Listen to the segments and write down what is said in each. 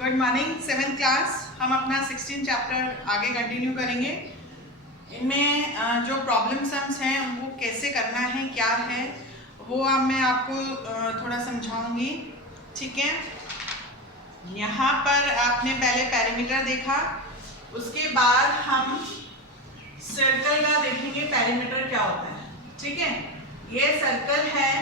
Good morning 7th class. हम अपना 16 chapter आगे कंटिन्यू करेंगे। इनमें जो प्रॉब्लम सम्स हैं उनको कैसे करना है, क्या है वो अब मैं आपको थोड़ा समझाऊंगी। ठीक है, यहाँ पर आपने पहले पेरीमीटर देखा, उसके बाद हम सर्कल का देखेंगे पेरीमीटर क्या होता है। ठीक है, ये सर्कल है,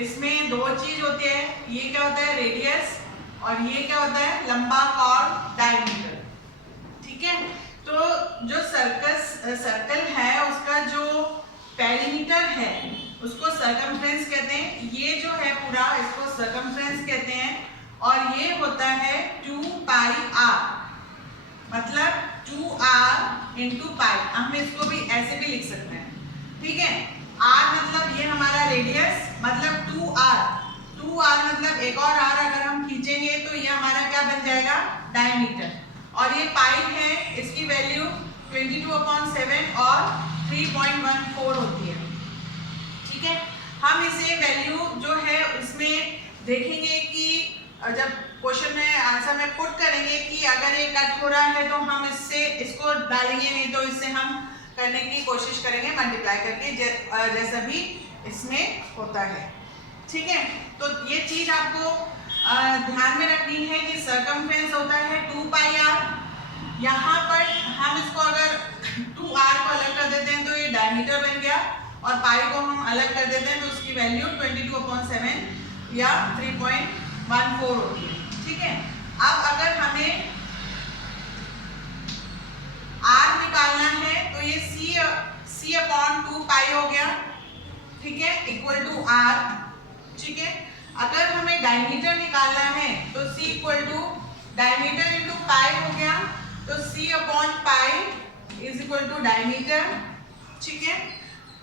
इसमें दो चीज होती है, ये क्या होता है रेडियस और ये क्या होता है लंबा कॉर्ड डायमीटर। ठीक है, तो जो सर्कल है उसका जो पेरीमीटर है उसको सर्कमफ्रेंस कहते हैं। ये जो है पूरा इसको सर्कमफ्रेंस कहते हैं और ये होता है 2 पाई r, मतलब 2r इंटू पाई। हम इसको भी ऐसे भी लिख सकते हैं। ठीक है, r मतलब ये हमारा रेडियस, मतलब 2r मतलब एक और r अगर हम खींचेंगे तो ये हमारा क्या बन जाएगा डायमीटर। और ये पाई है, इसकी वैल्यू 22/7 और 3.14 होती है। ठीक है, हम इसे वैल्यू जो है उसमें देखेंगे कि जब क्वेश्चन में आंसर में पुट करेंगे कि अगर ये कट हो रहा है तो हम इसको डालेंगे, नहीं तो इससे हम करने की कोशिश करेंगे मल्टीप्लाई करके, जैसा भी इसमें होता है। ठीक है, तो ये चीज आपको ध्यान में रखनी है कि सर्कमफ्रेंस होता है 2 पाई r। यहाँ पर हम इसको अगर 2r को अलग कर देते हैं तो ये डायमीटर बन गया, और पाई को हम अलग कर देते हैं तो उसकी वैल्यू 22/7 या 3.14 होती है। ठीक है, अब अगर हमें r निकालना है तो ये c/2 पाई हो गया। ठीक है, इक्वल टू r। ठीक है, अगर हमें डायमीटर निकालना है तो c equal to diameter into pi हो गया, तो c/पाई इज इक्वल टू डायमीटर। ठीक है,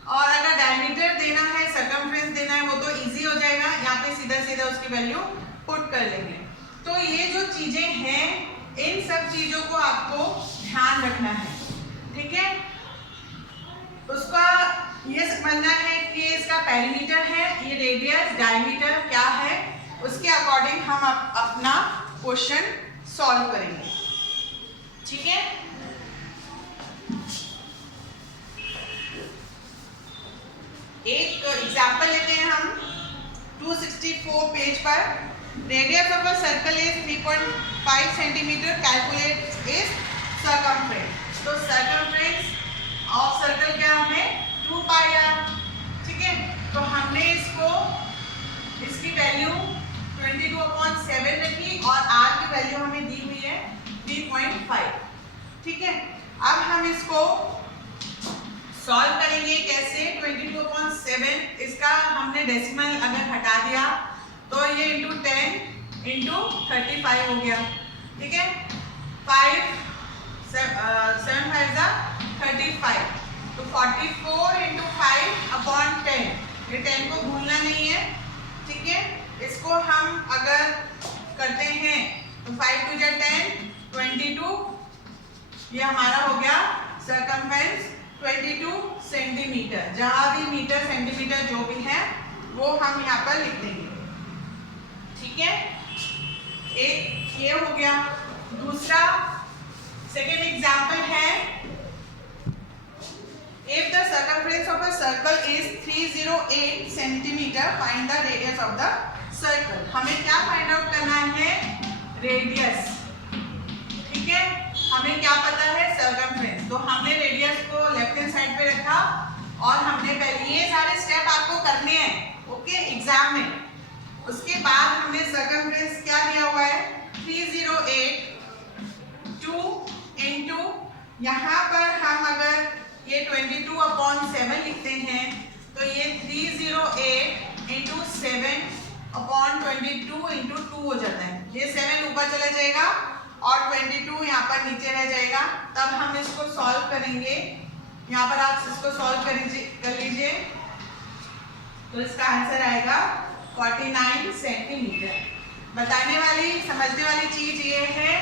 और अगर डायमीटर देना है, सर्कमफ्रेंस देना है, वो तो इजी हो जाएगा, यहाँ पे सीधा सीधा उसकी वैल्यू पुट कर लेंगे। तो ये जो चीजें हैं इन सब चीजों को आपको ध्यान रखना है। ठीक है, उसका ये समझना है कि इसका पेरीमीटर है, ये रेडियस डायमीटर क्या है, उसके अकॉर्डिंग हम अपना क्वेश्चन सॉल्व करेंगे। ठीक है, एक एग्जांपल लेते हैं हम 264 पेज पर। Radius of a circle is 3.5 centimetre, calculate is circumference. तो सर्कमफ्रेंस ऑफ सर्कल क्या है 2 पाई r। ठीक है, तो हमने इसकी वैल्यू 22/7 रखी और r की वैल्यू हमें दी हुई है 3.5। ठीक है, अब हम इसको सॉल्व करेंगे कैसे। 22/7 इसका हमने डेसिमल अगर हटा दिया तो ये इंटू 10 इंटू 35 हो गया। ठीक है, 7 5 35, तो 44 इंटू 5/10, ये 10 को भूलना नहीं है। ठीक है, इसको हम अगर करते हैं तो 5 2 10 22, ये हमारा हो गया सर्कमफ्रेंस 22 सेंटीमीटर। जहां भी मीटर सेंटीमीटर जो भी है वो हम यहाँ पर लिख देंगे। ठीक है, एक ये हो गया। दूसरा सेकेंड एग्जाम्पल है, if the circumference of a circle is 308 centimeter, find the radius of the circle। हमें क्या फाइंड आउट करना है रेडियस। ठीक है, हमें क्या पता है सर्कमफ्रेंस, तो हमने रेडियस को लेफ्ट हैंड साइड पे रखा और हमने पहले ये सारे स्टेप आपको करने हैं ओके एग्जाम में। उसके बाद हमने सर्कमफ्रेंस क्या दिया हुआ है 308 2 इंटू, यहाँ पर हम अगर ये 22/7 लिखते हैं तो ये 308 इंटू 7/22 इंटू 2 हो जाता है। ये 7 ऊपर चला जाएगा और 22 यहाँ पर नीचे रह जाएगा। तब हम इसको सॉल्व करेंगे, यहाँ पर आप इसको सॉल्व कर लीजिए तो इसका आंसर आएगा 49 सेंटीमीटर। बताने वाली समझने वाली चीज ये है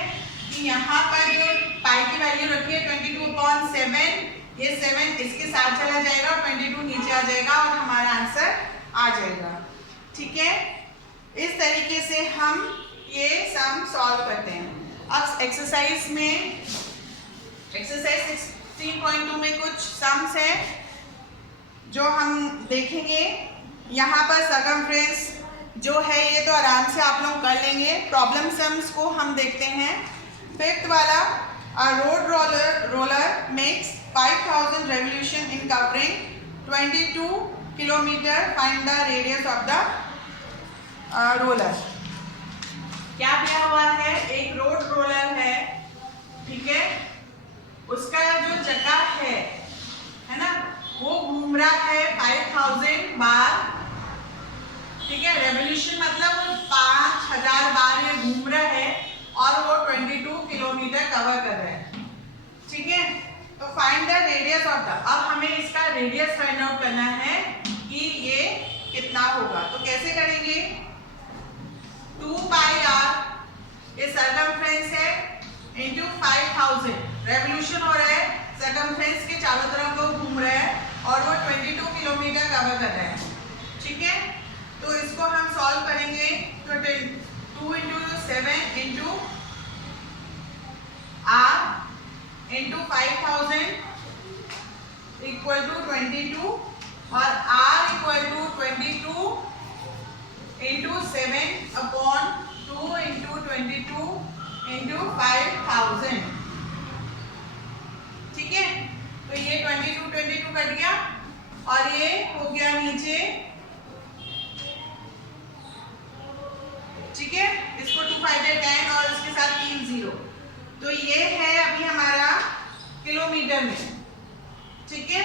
कि यहाँ पर जो पाई की वैल्यू रखी है 22/7, ये 7 इसके साथ चला जाएगा, 22 नीचे आ जाएगा और हमारा आंसर आ जाएगा। ठीक है, इस तरीके से हम ये सम सॉल्व करते हैं। एक्सरसाइज में एक्सरसाइज 16.2 में कुछ सम्स है जो हम देखेंगे। यहाँ पर सर्कमफ्रेंस जो है ये तो आराम से आप लोग कर लेंगे। प्रॉब्लम सम्स को हम देखते हैं। फिफ्थ वाला, a road roller makes 5000 revolution in covering 22 kilometer. Find the radius of the roller. क्या दिया हुआ है? एक रोड रोलर है, ठीक है, उसका जो चक्का है ना, वो घूम रहा है 5000 बार, ठीक है। रेवोल्यूशन मतलब वो 5000 बार ये घूम रहा है और वो 22 किलोमीटर कवर कर रहा है, ठीक है। तो find the radius of the, अब हमें इसका रेडियस फाइंड आउट करना है कि ये कितना होगा। तो कैसे करेंगे? 2 पाई आर ये सर्कमफ्रेंस है इनटू 5000, रेवोल्यूशन हो रहा है, सर्कमफ्रेंस के चारों तरफ वो घूम रहा है और वो 22 किलोमीटर कवर कर रहा है, ठीक है। तो इसको हम सॉल्व करेंगे। तो 2 into 7 into R into 5000 equal to 22 और R equal to 22 into 7 upon 2 into 22 into 5000, ठीक है। तो ये 22 कट गया और ये हो गया नीचे, ठीक है। इसको 2 5 10 और इसके साथ 3 0। तो ये है अभी हमारा किलोमीटर में, ठीक है,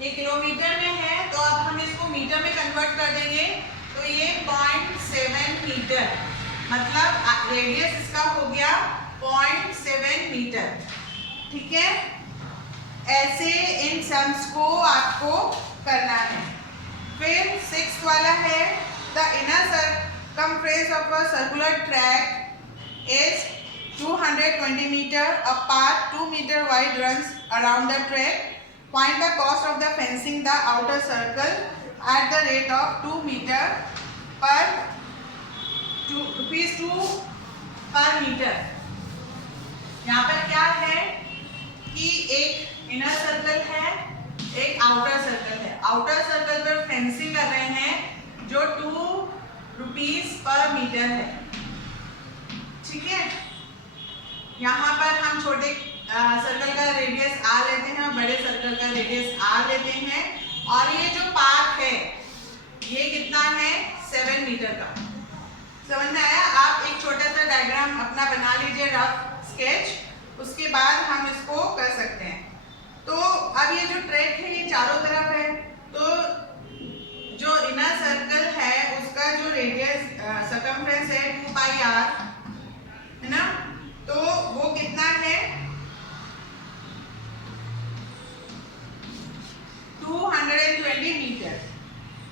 ये किलोमीटर में है। तो अब हम इसको मीटर में कन्वर्ट कर देंगे। तो ये 0.7 मीटर, मतलब रेडियस इसका हो गया 0.7 मीटर, ठीक है। ऐसे इन सम्स को आपको करना है। फिर 6th वाला है, the inner circumference of a circular track is 220 meter. A path 2 meter wide runs around the track. Find the cost of the fencing the outer circle at the rate of 2 meter per rupees 2 per meter. यहाँ पर क्या है कि एक inner circle है, एक outer circle है। Outer circle पर फेंसिंग कर रहे हैं जो 2 रुपीस पर मीटर है, ठीक है। यहाँ पर हम छोटे सर्कल का रेडियस R लेते हैं और बड़े सर्कल का रेडियस R लेते हैं। और ये जो पाथ है ये कितना है? 7 मीटर का। समझ में आया? आप एक छोटा सा डायग्राम अपना बना लीजिए, रफ स्केच, उसके बाद हम इसको कर सकते हैं। तो अब ये जो ट्रैक है ये चारों तरफ है, तो जो इनर सर्कल है उसका जो रेडियस सर्कमफ्रेंस है 2 पाई आर है ना, तो वो कितना है? 220 मीटर,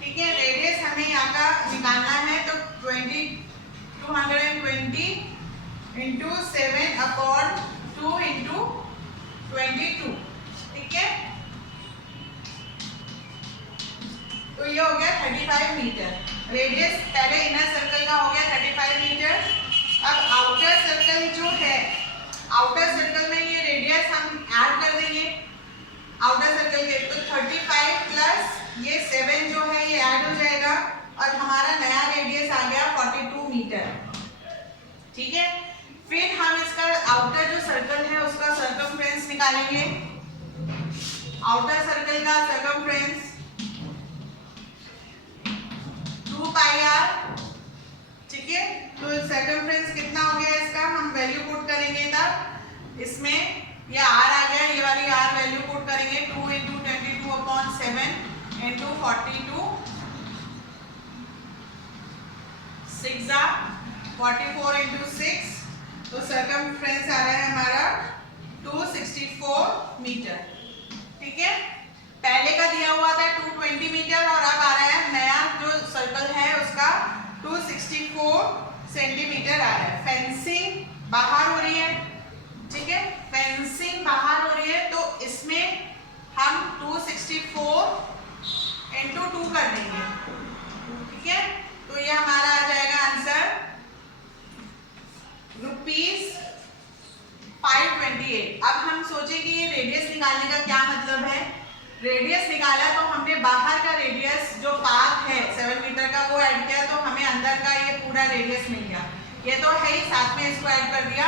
ठीक है। रेडियस हमें यहाँ का निकालना है, तो 220 इंटू 7 अपॉन 2 इंटू 22, ठीक है। तो ये हो गया 35 मीटर। रेडियस पहले इनर सर्कल का हो गया 35 मीटर। अब आउटर सर्कल जो है, आउटर सर्कल में ये रेडियस हम ऐड कर देंगे आउटर सर्कल के। तो 35 प्लस ये 7 जो है ये ऐड हो जाएगा और हमारा नया रेडियस आ गया 42 मीटर, ठीक है। फिर हम इसका आउटर जो सर्कल है उसका सर्कमफ्रेंस निकालेंगे। आउटर सर्कल का सर्कमफ्रेंस 2 पाई आर, ठीक है। तो सर्कमफ्रेंस कितना हो गया इसका? हम वैल्यू पुट करेंगे, तब इसमें ये आर आ गया, ये वाली आर वैल्यू पुट करेंगे 2 इंटू 22 अपॉन 7 इंटू 42, 6 44 इंटू 6, तो सर्कमफ्रेंस आ रहा है हमारा 264 मीटर, ठीक है। पहले का दिया हुआ था 220 मीटर और अब आ रहा है नया जो सर्कल है उसका 264 सेंटीमीटर आ रहा है। फेंसिंग बाहर हो रही है, ठीक है, फेंसिंग बाहर हो रही है, तो इसमें हम 264 इंटू 2 कर देंगे, ठीक है। तो ये हमारा आ जाएगा आंसर अब हम सोचे कि ये रेडियस निकालने का क्या मतलब है। रेडियस निकाला तो हमने बाहर का रेडियस जो पाथ है 7 मीटर का वो ऐड किया, तो हमें अंदर का ये पूरा रेडियस मिल गया। ये तो है ही, साथ में इसको ऐड कर दिया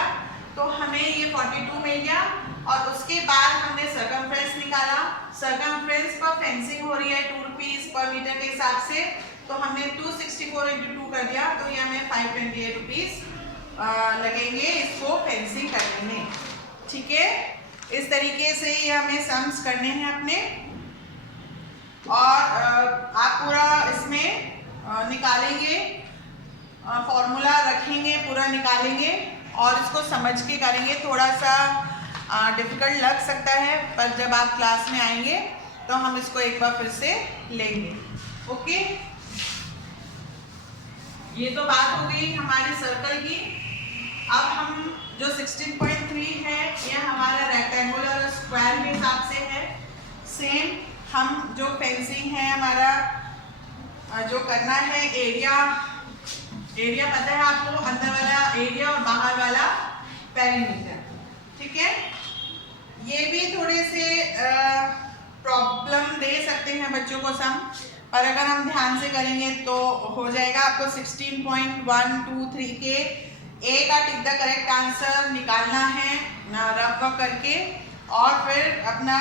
तो हमें ये 42 मिल गया। और उसके बाद हमने सर्कमफ्रेंस निकाला। सर्कमफ्रेंस पर फेंसिंग हो रही है 2 रुपीज पर मीटर के हिसाब से, तो हमने 264 × 2 कर दिया, तो ये हमें 528 रुपीज लगेंगे इसको फेंसिंग करने में। ठीक है, इस तरीके से ये हमें सम्स करने हैं अपने। और आप पूरा इसमें निकालेंगे, फॉर्मूला रखेंगे, पूरा निकालेंगे और इसको समझ के करेंगे। थोड़ा सा डिफिकल्ट लग सकता है, पर जब आप क्लास में आएंगे तो हम इसको एक बार फिर से लेंगे। ओके, ये तो बात हो गई हमारे सर्कल की। अब हम जो 16.3 है ये हमारा रेक्टेंगुलर और स्क्वायर के हिसाब से है। सेम हम जो फेंसिंग है हमारा जो करना है, एरिया पता है आपको, अंदर वाला एरिया और बाहर वाला पेरीमीटर। ठीक है, ये भी थोड़े से प्रॉब्लम दे सकते हैं बच्चों को सम, पर अगर हम ध्यान से करेंगे तो हो जाएगा। आपको 16.123 के ए का टिक द करेक्ट आंसर निकालना है रफ वर्क करके, और फिर अपना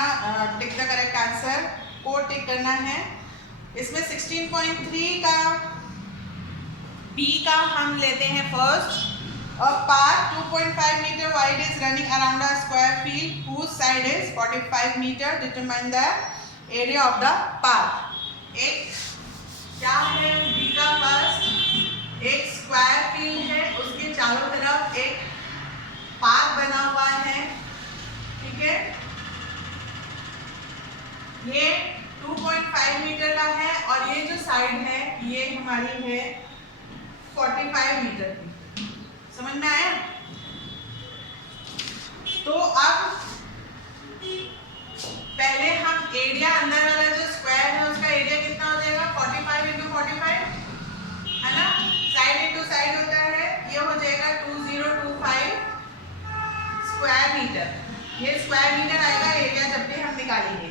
टिक द करेक्ट आंसर को टिक करना है। इसमें 16.3 का बी का हम लेते हैं first. A path 2.5 meter wide is running around a square field whose side is 45 meter. Determine the area of the path. एक क्या है B का फर्स्ट, एक स्क्वायर फील्ड है, उसके चारों तरफ एक पाथ बना हुआ है। ठीक है, ये 2.5 मीटर का है और ये जो साइड है ये हमारी है 45 मीटर की। समझ में आया? तो अब पहले हम एरिया, अंदर वाला जो स्क्वायर है उसका एरिया कितना हो जाएगा 45 × 45 है ना, साइड इनटू साइड होता है, ये हो जाएगा 2025 स्क्वायर मीटर। ये स्क्वायर मीटर आएगा एरिया जब भी हम निकालेंगे।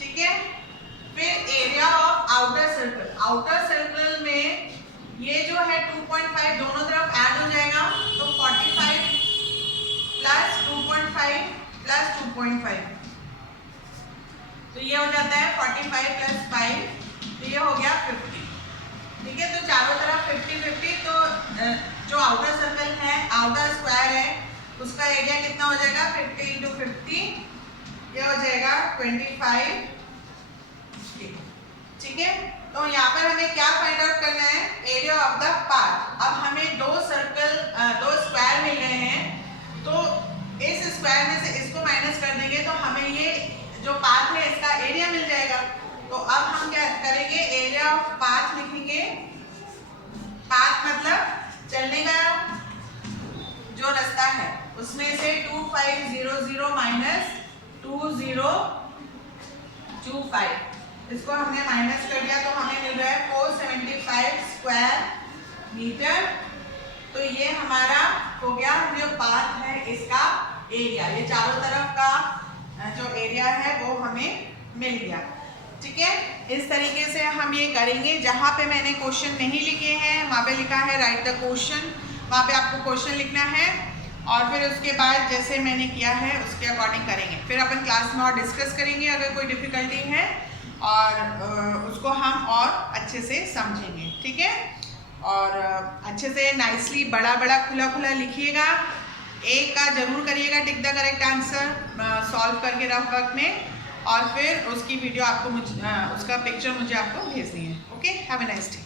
ठीक है, फिर area of outer circle. Outer circle में ये जो है 2.5 दोनों तरफ ऐड हो जाएगा, तो 45 प्लस 2.5 प्लस 2.5, तो ये हो जाता है 45 प्लस 5, तो ये हो गया 50। ठीक है, तो चारों तरफ 50-50, तो जो आउटर सर्कल है, आउटर स्क्वायर है, उसका एरिया कितना हो जाएगा 50 × 50, ये हो जाएगा 25। ठीक है, तो यहाँ पर हमें क्या फाइंड आउट करना है, एरिया ऑफ द पाथ। अब हमें दो स्क्वायर मिल गए हैं, तो इस स्क्वायर में से इसको माइनस कर देंगे तो हमें ये जो पाथ है इसका एरिया मिल जाएगा। तो अब हम क्या करेंगे, एरिया ऑफ पाथ लिखेंगे। पाथ मतलब चलने का जो रास्ता है, उसमें से 2500 माइनस 2025, इसको हमने माइनस कर दिया तो हमें मिल रहा है 475 स्क्वायर मीटर। तो ये हमारा हो गया, जो पाथ है इसका एरिया, ये चारों तरफ का जो एरिया है वो हमें मिल गया। ठीक है, इस तरीके से हम ये करेंगे। जहाँ पे मैंने क्वेश्चन नहीं लिखे हैं वहाँ पे लिखा है राइट द क्वेश्चन, वहाँ पे आपको क्वेश्चन लिखना है और फिर उसके बाद जैसे मैंने किया है उसके अकॉर्डिंग करेंगे। फिर अपन क्लास में और डिस्कस करेंगे अगर कोई डिफिकल्टी है, और उसको हम और अच्छे से समझेंगे। ठीक है, और अच्छे से नाइसली बड़ा बड़ा खुला लिखिएगा। एक का जरूर करिएगा tick the correct answer solve करके रफ वर्क में, और फिर उसकी वीडियो आपको उसका पिक्चर मुझे आपको भेजनी है। Okay, have a nice day.